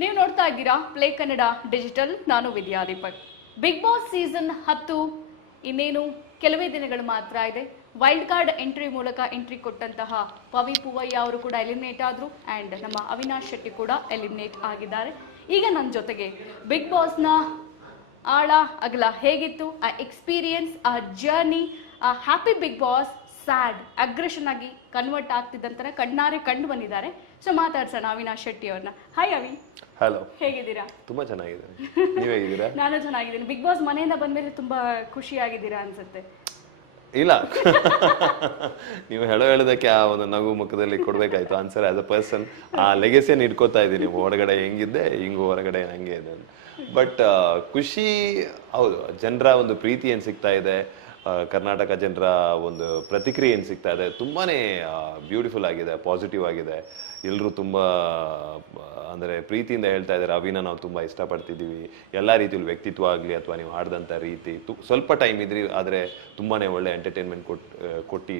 ನೀವು ನೋಡ್ತಾ ಇದ್ದೀರಾ ಪ್ಲೇ ಕನ್ನಡ ಡಿಜಿಟಲ್ ನಾನು Vidya Deepak. Big boss season ಹತ್ತು. ಇನ್ನೇನು? ಕೆಲವೇ ದಿನಗಳು ಮಾತ್ರ ಇದೆ. ವೈಲ್ಡ್ ಕಾರ್ಡ್ ಎಂಟ್ರಿ ಮೂಲಕ ಎಂಟ್ರಿ ಕೊಟ್ಟಂತಹ ಪವಿ ಪೂವಯ್ಯ ಅವರು ಕೂಡ ಎಲಿಮಿನೇಟ್ ಆದ್ರು ಅಂಡ್ ನಮ್ಮ ಅವಿನಾಶ್ ಶೆಟ್ಟಿ ಕೂಡ ಎಲಿಮಿನೇಟ್ ಆಗಿದ್ದಾರೆ. ಈಗ ನನ್ನ ಜೊತೆಗೆ ಬಿಗ್ ಬಾಸ್ನ ಆಳ ಅಗಲ ಹೇಗಿತ್ತು? ಆ ಎಕ್ಸ್ಪೀರಿಯನ್ಸ್ ಆ ಜರ್ನಿ ಆ happy big boss sad aggression ಆಗಿ ಕನ್ವರ್ಟ್ ಆಗ್ತಿದ್ದಂತರ ಕಣ್ಣಾರೆ ಕಂಡು ಬಂದಿದ್ದಾರೆ. ಸೊ ಮಾತಾಡ್ಸೋಣ ಅವಿನಾಶ್ ಶೆಟ್ಟಿ ಅವ್ರನ್ನ. ಹಾಯ್ ಅವಿ. ಹಲೋ ಹೇಗಿದ್ದೀರಾ? ತುಂಬಾ ಚೆನ್ನಾಗಿದ್ದೀನಿ. ನೀವು ಹೇಗಿದ್ದೀರಾ? ನಾನು ಚೆನ್ನಾಗಿದ್ದೀನಿ. ಬಿಗ್ ಬಾಸ್ ಮನೆಯಿಂದ ಬಂದ್ಮೇಲೆ ತುಂಬಾ ಖುಷಿಯಾಗಿದ್ದೀರಾ ಅನ್ಸುತ್ತೆ. ಇಲ್ಲ. ನೀವು ಹೇಳೋ ಹೇಳೋದಕ್ಕೆ ಆ ಒಂದು ನಗು ಮುಖದಲ್ಲಿ ಕೊಡ್ಬೇಕಾಯ್ತು. ಆನ್ಸರ್ ಆಸ್ ಅ ಪರ್ಸನ್ ಆ ಲೆಗೆಸಿಯನ್ನು ಇಟ್ಕೋತಾ ಇದ್ದೀನಿ. ಹೊರಗಡೆ ಹೆಂಗಿದ್ದೆ ಹಿಂಗು ಹೊರಗಡೆ ಹಂಗೆ ಇದೆ ಬಟ್ ಖುಷಿ ಹೌದು ಜನರ ಒಂದು ಪ್ರೀತಿ ಏನು ಸಿಗ್ತಾ ಇದೆ? ಕರ್ನಾಟಕ ಜನರ ಒಂದು ಪ್ರತಿಕ್ರಿಯೆ ಏನು ಸಿಗ್ತಾ ಇದೆ, ತುಂಬಾನೇ ಬ್ಯೂಟಿಫುಲ್ ಆಗಿದೆ ಪಾಸಿಟಿವ್ ಆಗಿದೆ. ಎಲ್ಲರೂ ತುಂಬ, ಅಂದರೆ ಪ್ರೀತಿಯಿಂದ ಹೇಳ್ತಾ ಇದ್ದಾರೆ. ಅವಿನ ನಾವು ತುಂಬ ಇಷ್ಟಪಡ್ತಿದ್ದೀವಿ. ಎಲ್ಲ ರೀತಿಯಲ್ಲಿ ವ್ಯಕ್ತಿತ್ವ ಆಗಲಿ ಅಥವಾ ನೀವು ಹಾಡಿದಂಥ ರೀತಿ, ತು- ಸ್ವಲ್ಪ ಟೈಮ್ ಇದ್ರಿ ಆದರೆ ತುಂಬಾ ಒಳ್ಳೆ ಎಂಟರ್ಟೈನ್ಮೆಂಟ್ ಕೊಟ್ ಕೊಟ್ಟು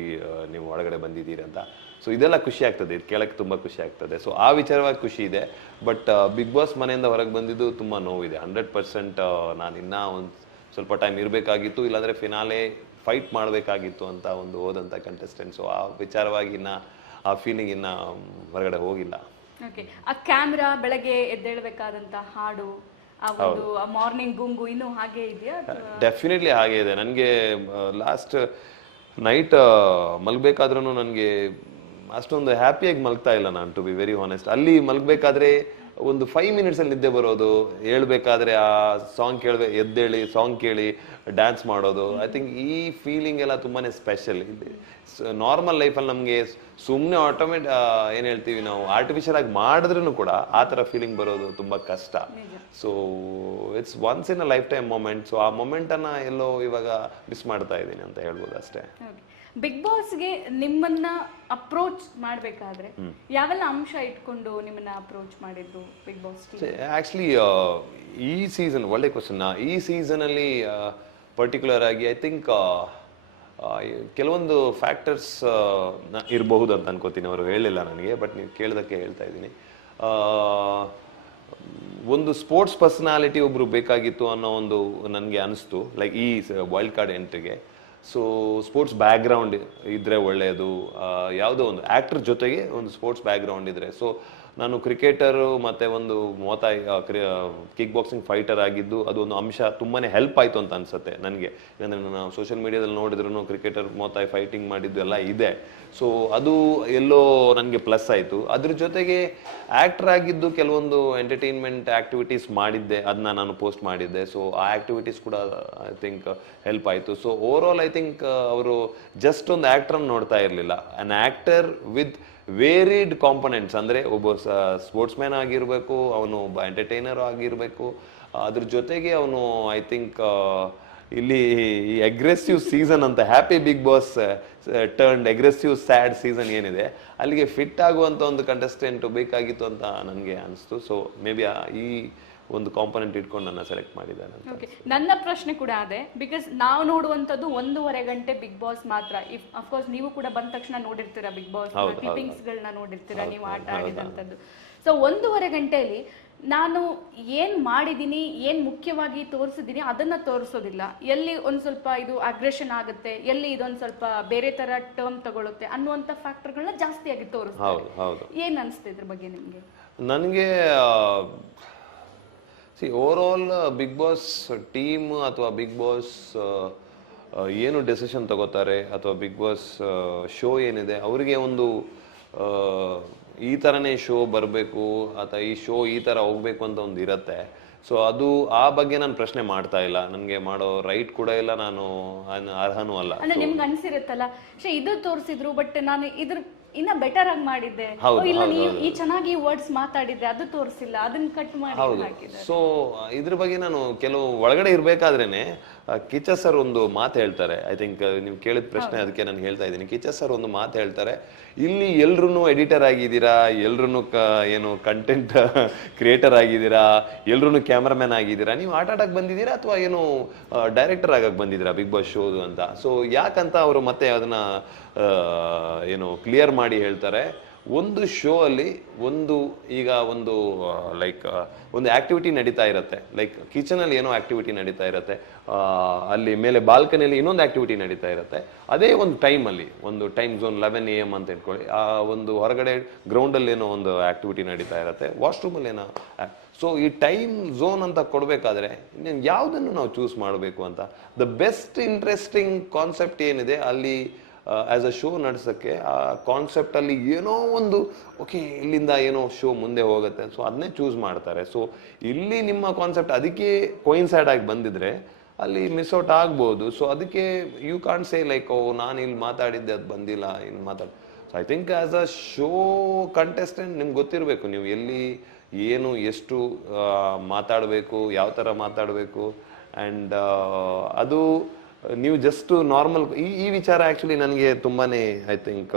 ನೀವು ಒಳಗಡೆ ಬಂದಿದ್ದೀರಿ ಅಂತ. ಸೊ ಇದೆಲ್ಲ ಖುಷಿ ಆಗ್ತದೆ. ಇದು ಕೇಳಕ್ಕೆ ತುಂಬ ಖುಷಿ ಆಗ್ತದೆ. ಸೊ ಆ ವಿಚಾರವಾಗಿ ಖುಷಿ ಇದೆ. ಬಟ್ ಬಿಗ್ ಬಾಸ್ ಮನೆಯಿಂದ ಹೊರಗೆ ಬಂದಿದ್ದು ತುಂಬ ನೋವಿದೆ. ಹಂಡ್ರೆಡ್ ಪರ್ಸೆಂಟ್ ನಾನು ಇನ್ನೂ ಒಂದು ಸ್ವಲ್ಪ ಟೈಮ್ ಇರಬೇಕಾಗಿತ್ತು ಇಲ್ಲಾಂದ್ರೆ ಫಿನಾಲೆ ಫೈಟ್ ಮಾಡಬೇಕಾಗಿತ್ತು ಅಂತ ಒಂದು ಹೋದಂಥ ಕಂಟೆಸ್ಟೆಂಟ್ಸು ಆ ವಿಚಾರವಾಗಿ ಇನ್ನು ಆ ಫೀಲಿಂಗ್ ಇನ್ನ ಹೊರಗಡೆ ಹೋಗಿಲ್ಲ. ಓಕೆ ಆ ಕ್ಯಾಮ್ರಾ ಬೆಳಗ್ಗೆ ಎದ್ದೇಳ್ಬೇಕಾದಂತ ಹಾಡು ಮಾರ್ನಿಂಗ್ ಗುಂಗು ಇನ್ನೂ ಹಾಗೆ ಇದೆಯಾ ಡೆಫಿನೆಟ್ಲಿ ಹಾಗೆ ಇದೆ. ನನಗೆ ಲಾಸ್ಟ್ ನೈಟ್ ಮಲಗಬೇಕಾದ್ರೂ ನನಗೆ ಅಷ್ಟೊಂದು ಹ್ಯಾಪಿಯಾಗಿ ಮಲಗ್ತಾ ಇಲ್ಲ ನಾನು ಟು ಬಿ ವೆರಿ ಹಾನೆಸ್ಟ್ ಅಲ್ಲಿ ಮಲ್ಗಬೇಕಾದ್ರೆ ಒಂದು ಫೈವ್ ಮಿನಿಟ್ಸ್ ಅಲ್ಲಿ ನಿದ್ದೆ ಬರೋದು ಹೇಳ್ಬೇಕಾದ್ರೆ ಆ ಸಾಂಗ್ ಕೇಳ್ಬೇ ಎದ್ದೇಳಿ ಸಾಂಗ್ ಕೇಳಿ ಡ್ಯಾನ್ಸ್ ಮಾಡೋದು. ಐ ಥಿಂಕ್ ಈ ಫೀಲಿಂಗ್ ಎಲ್ಲ ತುಂಬಾನೇ ಸ್ಪೆಷಲ್ ನಾರ್ಮಲ್ ಲೈಫಲ್ಲಿ ನಮಗೆ ಸುಮ್ಮನೆ ಆಟೋಮೆಟ್ ಏನ್ ಹೇಳ್ತೀವಿ ನಾವು ಆರ್ಟಿಫಿಷಿಯಲ್ ಆಗಿ ಮಾಡಿದ್ರೂ ಕೂಡ ಆ ಥರ ಫೀಲಿಂಗ್ ಬರೋದು ತುಂಬಾ ಕಷ್ಟ. So it's once in a life time moment so ಆ ಮೊಮೆಂಟ್ ಅನ್ನ ಎಲ್ಲೋ ಇವಾಗ ಮಿಸ್ ಮಾಡ್ತಾ ಇದ್ದೀನಿ ಅಂತ ಹೇಳ್ಬೋದು ಅಷ್ಟೇ. ಬಿಗ್ ಬಾಸ್ಗೆ ನಿಮ್ಮನ್ನ ಅಪ್ರೋಚ್ ಮಾಡಬೇಕಾದ್ರೆ ಯಾವೆಲ್ಲ ಅಂಶ ಇಟ್ಕೊಂಡು ನಿಮ್ಮನ್ನ ಅಪ್ರೋಚ್ ಮಾಡಿದ್ರು ಬಿಗ್ ಬಾಸ್ ಆಕ್ಚುಲಿ ಈ ಸೀಸನ್ ಒಳ್ಳೆ ಕ್ವಶನ್ ಈ ಸೀಸನ್ ಅಲ್ಲಿ ಪರ್ಟಿಕ್ಯುಲರ್ ಆಗಿ ಐ ಥಿಂಕ್ ಕೆಲವೊಂದು ಫ್ಯಾಕ್ಟರ್ಸ್ ಇರಬಹುದು ಅಂತ ಅನ್ಕೋತೀನಿ. ಅವರು ಹೇಳಿಲ್ಲ ನನಗೆ ಬಟ್ ನೀವು ಕೇಳಿದಕ್ಕೆ ಹೇಳ್ತಾ ಇದ್ದೀನಿ. ಒಂದು ಸ್ಪೋರ್ಟ್ಸ್ ಪರ್ಸನಾಲಿಟಿ ಒಬ್ರು ಬೇಕಾಗಿತ್ತು ಅನ್ನೋ ಒಂದು ನನಗೆ ಅನಿಸ್ತು. ಲೈಕ್ ಈ ವೈಲ್ಡ್ ಕಾರ್ಡ್ ಎಂಟ್ರಿಗೆ ಸೊ ಸ್ಪೋರ್ಟ್ಸ್ ಬ್ಯಾಕ್ಗ್ರೌಂಡ್ ಇದ್ರೆ ಒಳ್ಳೆಯದು ಯಾವುದೋ ಒಂದು ಆಕ್ಟರ್ ಜೊತೆಗೆ ಒಂದು ಸ್ಪೋರ್ಟ್ಸ್ ಬ್ಯಾಕ್ಗ್ರೌಂಡ್ ಇದ್ರೆ. ಸೊ ನಾನು ಕ್ರಿಕೆಟರು ಮತ್ತು ಒಂದು ಮೋತಾಯಿ ಕಿಕ್ ಬಾಕ್ಸಿಂಗ್ ಫೈಟರ್ ಆಗಿದ್ದು ಅದು ಒಂದು ಅಂಶ ತುಂಬಾ ಹೆಲ್ಪ್ ಆಯಿತು ಅಂತ ಅನ್ಸುತ್ತೆ ನನಗೆ. ಯಾಕಂದರೆ ನಾನು ಸೋಷಿಯಲ್ ಮೀಡಿಯಾದಲ್ಲಿ ನೋಡಿದ್ರು ಕ್ರಿಕೆಟರ್ ಮೋತಾಯಿ ಫೈಟಿಂಗ್ ಮಾಡಿದ್ದು ಎಲ್ಲ ಇದೆ. ಸೊ ಅದು ಎಲ್ಲೋ ನನಗೆ ಪ್ಲಸ್ ಆಯಿತು. ಅದ್ರ ಜೊತೆಗೆ ಆಕ್ಟರ್ ಆಗಿದ್ದು ಕೆಲವೊಂದು ಎಂಟರ್ಟೈನ್ಮೆಂಟ್ ಆ್ಯಕ್ಟಿವಿಟೀಸ್ ಮಾಡಿದ್ದೆ ಅದನ್ನ ನಾನು ಪೋಸ್ಟ್ ಮಾಡಿದ್ದೆ. ಸೊ ಆ ಆ್ಯಕ್ಟಿವಿಟೀಸ್ ಕೂಡ, ಐ ಥಿಂಕ್, ಹೆಲ್ಪ್ ಆಯಿತು. So over all I think ಅವರು ಜಸ್ಟ್ ಒಂದು ಆ್ಯಕ್ಟ್ರನ್ನು ನೋಡ್ತಾ ಇರಲಿಲ್ಲ. An actor with varied components ಅಂದರೆ ಒಬ್ಬ ಸ್ಪೋರ್ಟ್ಸ್ ಮ್ಯಾನ್ ಆಗಿರಬೇಕು, ಅವನು ಒಬ್ಬ ಎಂಟರ್ಟೈನರ್ ಆಗಿರಬೇಕು, ಅದ್ರ ಜೊತೆಗೆ ಅವನು ಐ ಥಿಂಕ್ ಇಲ್ಲಿ ಈ ಅಗ್ರೆಸಿವ್ ಸೀಸನ್ ಅಂತ happy big boss turned aggressive sad season ಏನಿದೆ, ಅಲ್ಲಿಗೆ ಫಿಟ್ ಆಗುವಂಥ ಒಂದು ಕಂಟೆಸ್ಟೆಂಟ್ ಬೇಕಾಗಿತ್ತು ಅಂತ ನನಗೆ ಅನಿಸ್ತು. ಸೊ ಮೇ ಬಿ ಈ ಒಂದು ಕಾಂಪೊನೆಂಟ್ ಇಟ್ಕೊಂಡು ನನ್ನ ಸೆಲೆಕ್ಟ್ ಮಾಡಿದ್ದಾನೆ ಅಂತ ಓಕೆ ನನ್ನ ಪ್ರಶ್ನೆ ಕೂಡ ಅದೇ ಬಿಕಾಸ್ ನಾವು ನೋಡುವಂಥದ್ದು ಒಂದೂವರೆ ಗಂಟೆ ಬಿಗ್ ಬಾಸ್ ಮಾತ್ರ. ಇಫ್ ಅಫ್ಕೋರ್ಸ್ ನೀವು ಕೂಡ ಬಂದ ತಕ್ಷಣ ನೋಡಿರ್ತೀರಾ ಬಿಗ್ ಬಾಸ್ ಕ್ಲಿಪ್ಪಿಂಗ್ಸ್ಗಳನ್ನ ಕ್ಲಿಪ್ಪಿಂಗ್ಸ್ ಗಳನ್ನ ನೋಡಿರ್ತೀರಾ ನೀವು ಆಟ ಆಡಿದಂಥದ್ದು. ಸೊ ಒಂದೂವರೆ ಗಂಟೆಯಲ್ಲಿ ನಾನು ಏನ್ ಮಾಡಿದೀನಿ ಏನ್ ಮುಖ್ಯವಾಗಿ ತೋರಿಸಿದೀನಿ ಅದನ್ನ ತೋರಿಸೋದಿಲ್ಲ. ಎಲ್ಲಿ ಒಂದ್ ಸ್ವಲ್ಪ ಇದು ಅಗ್ರೆಷನ್ ಆಗುತ್ತೆ ಎಲ್ಲಿ ಇದೊಂದ್ ಸ್ವಲ್ಪ ಬೇರೆ ತರ ಟರ್ಮ್ ತಗೊಳುತ್ತೆ ಅನ್ನುವಂತ ಫ್ಯಾಕ್ಟರ್ಗಳನ್ನ ಜಾಸ್ತಿಯಾಗಿ ತೋರಿಸ್ತಾರೆ. ಏನ್ ಇದ್ರ ಬಗ್ಗೆ ನಿಮ್ಗೆ? ನನಗೆ see over all big boss team ಅಥವಾ ಬಿಗ್ ಬಾಸ್ ಏನು ಡೆಸಿಷನ್ ತಗೋತಾರೆ ಅಥವಾ ಬಿಗ್ ಬಾಸ್ ಶೋ ಏನಿದೆ ಅವರಿಗೆ ಒಂದು ಈ ಥರನೇ ಶೋ ಬರಬೇಕು ಅಥವಾ ಈ ಶೋ ಈ ಥರ ಹೋಗಬೇಕು ಅಂತ ಒಂದು ಇರುತ್ತೆ. ಸೊ ಅದು ಆ ಬಗ್ಗೆ ನಾನು ಪ್ರಶ್ನೆ ಮಾಡ್ತಾ ಇಲ್ಲ. ನನಗೆ ಮಾಡೋ ರೈಟ್ ಕೂಡ ಇಲ್ಲ ನಾನು ಅರ್ಹನೂ ಅಲ್ಲ. ಅಂದ್ರೆ ನಿಮ್ಗೆ ಅನ್ಸಿರುತ್ತಲ್ಲ ಇದು ತೋರಿಸಿದ್ರು ಬಟ್ ನಾನು ಇದ್ರ ಇನ್ನ ಬೆಟರ್ ಆಗಿ ಮಾಡಿದ್ದೆ. ಇಲ್ಲ ನೀವು ಈ ಚೆನ್ನಾಗಿ ವರ್ಡ್ಸ್ ಮಾತಾಡಿದ್ರೆ ಅದು ತೋರಿಸಿಲ್ಲ ಅದನ್ನ ಕಟ್ ಮಾಡಿ ಹೌದು. ಸೊ ಇದ್ರ ಬಗ್ಗೆ ನಾನು ಕೆಲವು ಒಳಗಡೆ ಇರ್ಬೇಕಾದ್ರೇನೆ ಆ, ಕಿಚ್ಚ ಸರ್ ಒಂದು ಮಾತು ಹೇಳ್ತಾರೆ. ಐ ಥಿಂಕ್ ನೀವು ಕೇಳಿದ ಪ್ರಶ್ನೆ ಅದಕ್ಕೆ ನಾನು ಹೇಳ್ತಾ ಇದ್ದೀನಿ. ಕಿಚ್ಚ ಸರ್ ಒಂದು ಮಾತು ಹೇಳ್ತಾರೆ. ಇಲ್ಲಿ ಎಲ್ರೂ ಎಡಿಟರ್ ಆಗಿದ್ದೀರಾ? ಎಲ್ರು ಏನು ಕಂಟೆಂಟ್ ಕ್ರಿಯೇಟರ್ ಆಗಿದ್ದೀರಾ? ಎಲ್ರೂ ಕ್ಯಾಮ್ರಾಮ್ಯಾನ್ ಆಗಿದ್ದೀರಾ? ನೀವು ಆಟ ಆಡಕ್ಕೆ ಬಂದಿದ್ದೀರಾ ಅಥವಾ ಏನು ಡೈರೆಕ್ಟರ್ ಆಗಕ್ಕೆ ಬಂದಿದ್ದೀರಾ ಬಿಗ್ ಬಾಸ್ ಶೋದು ಅಂತ? ಸೊ ಯಾಕಂತ ಅವರು ಮತ್ತೆ ಅದನ್ನ ಏನು ಕ್ಲಿಯರ್ ಮಾಡಿ ಹೇಳ್ತಾರೆ. ಒಂದು ಶೋ ಅಲ್ಲಿ ಒಂದು ಈಗ ಒಂದು ಲೈಕ್ ಒಂದು ಆಕ್ಟಿವಿಟಿ ನಡೀತಾ ಇರುತ್ತೆ. ಲೈಕ್ ಕಿಚನಲ್ಲಿ ಏನೋ ಆಕ್ಟಿವಿಟಿ ನಡೀತಾ ಇರುತ್ತೆ. ಅಲ್ಲಿ ಮೇಲೆ ಬಾಲ್ಕನಿಯಲ್ಲಿ ಇನ್ನೊಂದು ಆಕ್ಟಿವಿಟಿ ನಡೀತಾ ಇರುತ್ತೆ. ಅದೇ ಒಂದು ಟೈಮಲ್ಲಿ ಒಂದು time zone eleven A M ಅಂತ ಇಟ್ಕೊಳ್ಳಿ. ಆ, ಒಂದು ಹೊರಗಡೆ ಗ್ರೌಂಡಲ್ಲಿ ಏನೋ ಒಂದು ಆಕ್ಟಿವಿಟಿ ನಡೀತಾ ಇರುತ್ತೆ. ವಾಶ್ರೂಮಲ್ಲಿ ಏನೋ ಸೊ ಈ ಟೈಮ್ ಝೋನ್ ಅಂತ ಕೊಡಬೇಕಾದ್ರೆ ಯಾವುದನ್ನು ನಾವು ಚೂಸ್ ಮಾಡಬೇಕು ಅಂತ? ದ ಬೆಸ್ಟ್ ಇಂಟ್ರೆಸ್ಟಿಂಗ್ ಕಾನ್ಸೆಪ್ಟ್ ಏನಿದೆ? ಅಲ್ಲಿ ಆಸ್ ಅ ಶೋ ನಡೆಸೋಕ್ಕೆ, ಆ ಕಾನ್ಸೆಪ್ಟಲ್ಲಿ ಏನೋ ಒಂದು ಓಕೆ ಇಲ್ಲಿಂದ ಏನೋ ಶೋ ಮುಂದೆ ಹೋಗುತ್ತೆ. ಸೊ ಅದನ್ನೇ ಚೂಸ್ ಮಾಡ್ತಾರೆ. ಸೊ ಇಲ್ಲಿ ನಿಮ್ಮ ಕಾನ್ಸೆಪ್ಟ್ ಅದಕ್ಕೆ ಕೊಯಿನ್ಸೈಡ್ ಆಗಿ ಬಂದಿದ್ರೆ, ಅಲ್ಲಿ ಮಿಸ್ ಔಟ್ ಆಗ್ಬೋದು. ಸೊ ಅದಕ್ಕೆ you can't say like oh, ನಾನು ಇಲ್ಲಿ ಮಾತಾಡಿದ್ದೆ, ಅದು ಬಂದಿಲ್ಲ ಇಲ್ಲಿ ಮಾತಾಡಿ so I think as a show contestant ನಿಮ್ಗೆ ಗೊತ್ತಿರಬೇಕು ನೀವು ಎಲ್ಲಿ, ಏನು, ಎಷ್ಟು ಮಾತಾಡಬೇಕು, ಯಾವ ಥರ ಮಾತಾಡಬೇಕು. ಆ್ಯಂಡ್ ಅದು ನೀವು ಜಸ್ಟ್ ನಾರ್ಮಲ್ ಈ ಈ ವಿಚಾರ ಆ್ಯಕ್ಚುಲಿ ನನಗೆ ತುಂಬಾನೇ ಐ ಥಿಂಕ್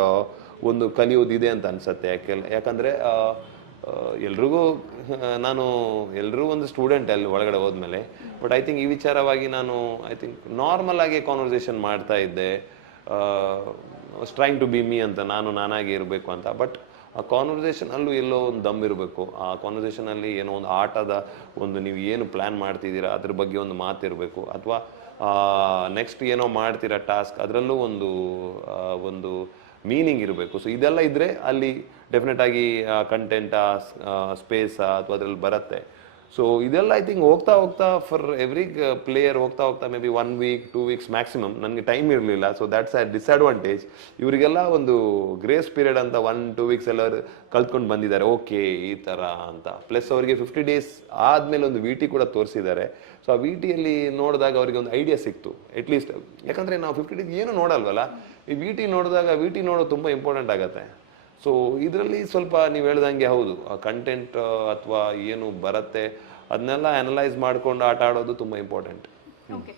ಒಂದು ಕಲಿಯೋದಿದೆ ಅಂತ ಅನ್ಸುತ್ತೆ. ಯಾಕೆ ಯಾಕಂದರೆ ಎಲ್ರಿಗೂ ನಾನು ಎಲ್ಲರೂ ಒಂದು ಸ್ಟೂಡೆಂಟ್ ಅಲ್ಲಿ ಒಳಗಡೆ ಹೋದ್ಮೇಲೆ ಬಟ್ ಐ ಥಿಂಕ್ ಈ ವಿಚಾರವಾಗಿ ನಾನು ಐ ಥಿಂಕ್ ನಾರ್ಮಲ್ ಆಗಿ ಕಾನ್ವರ್ಸೇಷನ್ ಮಾಡ್ತಾ ಇದ್ದೆ. ಟ್ರೈಂಗ್ ಟು ಬಿ ಮೀ ಅಂತ, ನಾನು ನಾನಾಗಿ ಇರಬೇಕು ಅಂತ. ಬಟ್ ಆ ಕಾನ್ವರ್ಸೇಷನ್ ಅಲ್ಲೂ ಎಲ್ಲೋ ಒಂದು ದಮ್ ಇರಬೇಕು. ಆ ಕಾನ್ವರ್ಸೇಷನ್ ಅಲ್ಲಿ ಏನೋ ಒಂದು ಆಟದ ಒಂದು ನೀವು ಏನು ಪ್ಲಾನ್ ಮಾಡ್ತಿದ್ದೀರಾ, ಅದ್ರ ಬಗ್ಗೆ ಒಂದು ಮಾತಿರಬೇಕು. ಅಥವಾ ನೆಕ್ಸ್ಟ್ ಏನೋ ಮಾಡ್ತೀರಾ ಟಾಸ್ಕ್ ಅದರಲ್ಲೂ ಒಂದು ಒಂದು ಮೀನಿಂಗ್ ಇರಬೇಕು. ಸೊ ಇದೆಲ್ಲ ಇದ್ರೆ ಅಲ್ಲಿ ಡೆಫಿನೆಟ್ ಆಗಿ ಕಂಟೆಂಟ್ ಸ್ಪೇಸ್ ಅಥವಾ ಅದ್ರಲ್ಲಿ ಬರುತ್ತೆ. ಸೊ ಇದೆಲ್ಲ ಐ ಥಿಂಕ್ ಹೋಗ್ತಾ ಹೋಗ್ತಾ ಫಾರ್ ಎವ್ರಿ ಪ್ಲೇಯರ್ ಹೋಗ್ತಾ ಹೋಗ್ತಾ may be one week two weeks maximum ನನಗೆ ಟೈಮ್ ಇರಲಿಲ್ಲ. ಸೊ ದ್ಯಾಟ್ಸ್ ಅ ಡಿಸ್ಅಡ್ವಾಂಟೇಜ್ ಇವರಿಗೆಲ್ಲ ಒಂದು ಗ್ರೇಸ್ ಪೀರಿಯಡ್ ಅಂತ ಒನ್ ಟೂ ವೀಕ್ಸ್ ಎಲ್ಲರೂ ಕಲ್ತ್ಕೊಂಡು ಬಂದಿದ್ದಾರೆ. ಓಕೆ ಈ ಥರ ಅಂತ. ಪ್ಲಸ್ ಅವರಿಗೆ ಫಿಫ್ಟಿ ಡೇಸ್ ಆದಮೇಲೆ ಒಂದು ವಿ ಟಿ ಕೂಡ ತೋರಿಸಿದ್ದಾರೆ. ಸೊ ಆ ವಿ ಟಿಯಲ್ಲಿ ನೋಡಿದಾಗ ಅವರಿಗೆ ಒಂದು ಐಡಿಯಾ ಸಿಕ್ತು. ಅಟ್ಲೀಸ್ಟ್ ಯಾಕಂದರೆ ನಾವು ಫಿಫ್ಟಿ ಡೇಸ್ ಏನು ನೋಡಲ್ವಲ್ಲ? ಈ ವಿ ಟಿ ನೋಡಿದಾಗ ವಿ ಟಿ ನೋಡೋದು ತುಂಬ ಇಂಪಾರ್ಟೆಂಟ್ ಆಗುತ್ತೆ. ಸೊ ಇದರಲ್ಲಿ ಸ್ವಲ್ಪ ನೀವು ಹೇಳ್ದಂಗೆ ಹೌದು. ಆ ಕಂಟೆಂಟ್ ಅಥವಾ ಏನು ಬರುತ್ತೆ ಅದನ್ನೆಲ್ಲ ಅನಲೈಸ್ ಮಾಡ್ಕೊಂಡು ಆಟ ಆಡೋದು ತುಂಬ ಇಂಪಾರ್ಟೆಂಟ್ ಓಕೆ